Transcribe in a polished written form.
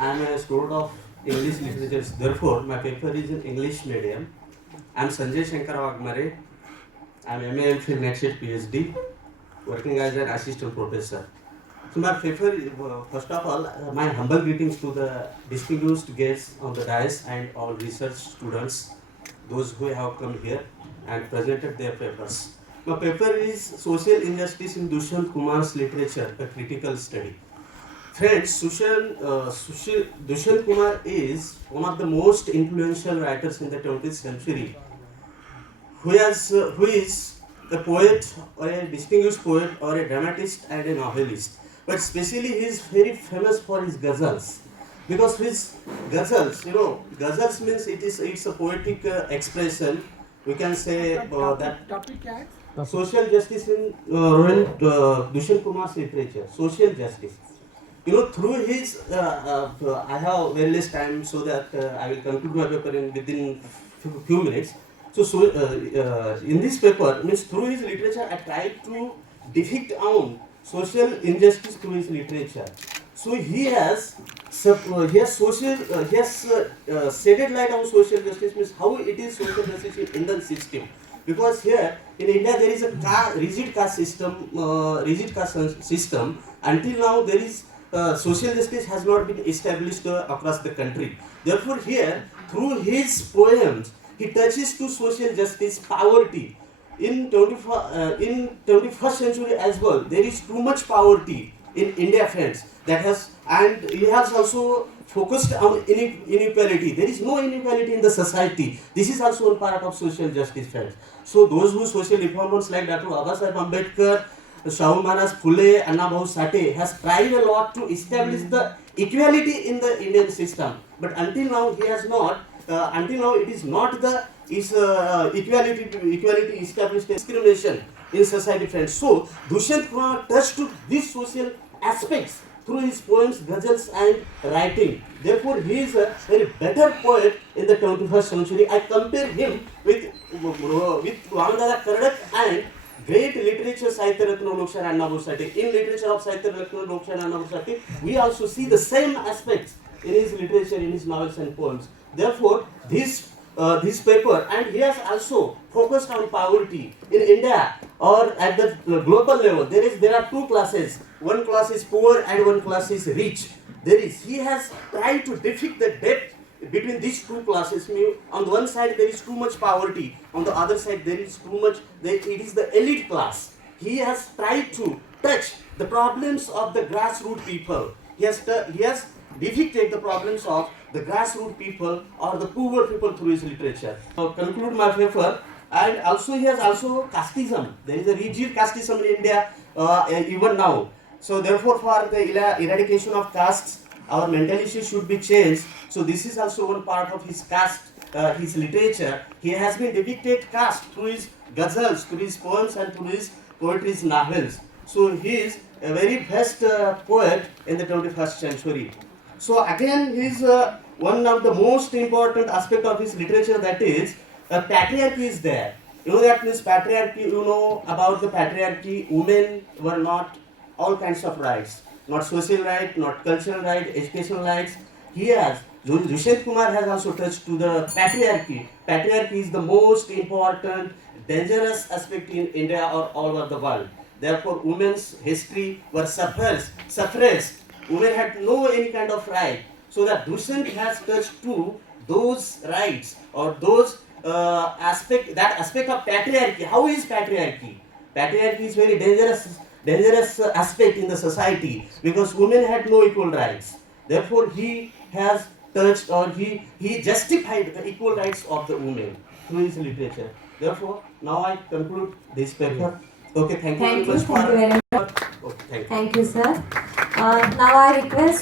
I am a student of English literature. Therefore, my paper is in English medium. I am Sanjay Shankar Wagmare. I am MA MPhil next year PhD, working as an assistant professor. So my paper, first of all, my humble greetings to the distinguished guests on the dais and all research students, those who have come here and presented their papers. My paper is Social Injustice in Dushyant Kumar's Literature, a Critical Study. Friends, Dushyant Kumar is one of the most influential writers in the 20th century, who is a poet or a distinguished poet or a dramatist and a novelist. But especially he is very famous for his ghazals, because his ghazals, ghazals means it's a poetic expression. We can say that social justice in Dushyant Kumar's literature, social justice. Through his, I have very less time, so that I will conclude my paper within few minutes. In this paper, means through his literature, I tried to depict on social injustice through his literature. So he has shedded light on social justice, means how it is social justice in Indian system. Because here in India there is a rigid caste system. Until now there is social justice has not been established across the country. Therefore, here through his poems he touches to social justice, poverty. In 21st century as well, there is too much poverty in India, friends. And he has also focused on inequality. There is no inequality in the society. This is also one part of social justice, friends. So those who social reformers like Dr. Babasaheb Ambedkar, Shahu Maharaj Phule, Anna Bhau Sate has tried a lot to establish the equality in the Indian system. But until now he has not. Until now it is not the equality established discrimination in society, friends. So Dushyant Kumar touched to these social aspects through his poems, ghazals and writing. Therefore he is a very better poet in the 21st century. I compare him with Vamandada Kardak and great literature Sahitya Ratna Lokshar Anna Bhau Sate. In literature of Sahitya Ratna Lokshar Anna Bhau Sate, we also see the same aspects in his literature, in his novels and poems. Therefore, this paper, and he has also focused on poverty in India or at the global level. There are two classes. One class is poor and one class is rich. He has tried to depict the depth between these two classes. On the one side there is too much poverty. On the other side there is too much. It is the elite class. He has tried to touch the problems of the grassroots people. He has depicted the problems of the grassroots people or the poor people through his literature. Conclude my paper. And also he has also casteism. There is a rigid casteism in India even now. So therefore, for the eradication of castes, our mentality should be changed. So this is also one part of his his literature. He has been depicted caste through his ghazals, through his poems and through his poetry's novels. So he is a very best poet in the 21st century. So again, he is one of the most important aspect of his literature, that is patriarchy is there. That means patriarchy, about the patriarchy, women were not all kinds of rights, not social right, not cultural right, educational rights. Dushyant Kumar has also touched to the patriarchy. Patriarchy is the most important, dangerous aspect in India or all over the world. Therefore, women's history were suppressed. Women had no any kind of right. So that Dushyant has touched to those rights or those aspect of patriarchy. How is patriarchy? Patriarchy is very dangerous aspect in the society, because women had no equal rights. Therefore, he has touched, or he justified the equal rights of the women through his literature. Therefore, now I conclude this paper. Okay, thank you very much. Thank you very much. Okay, Thank you, sir. Now I request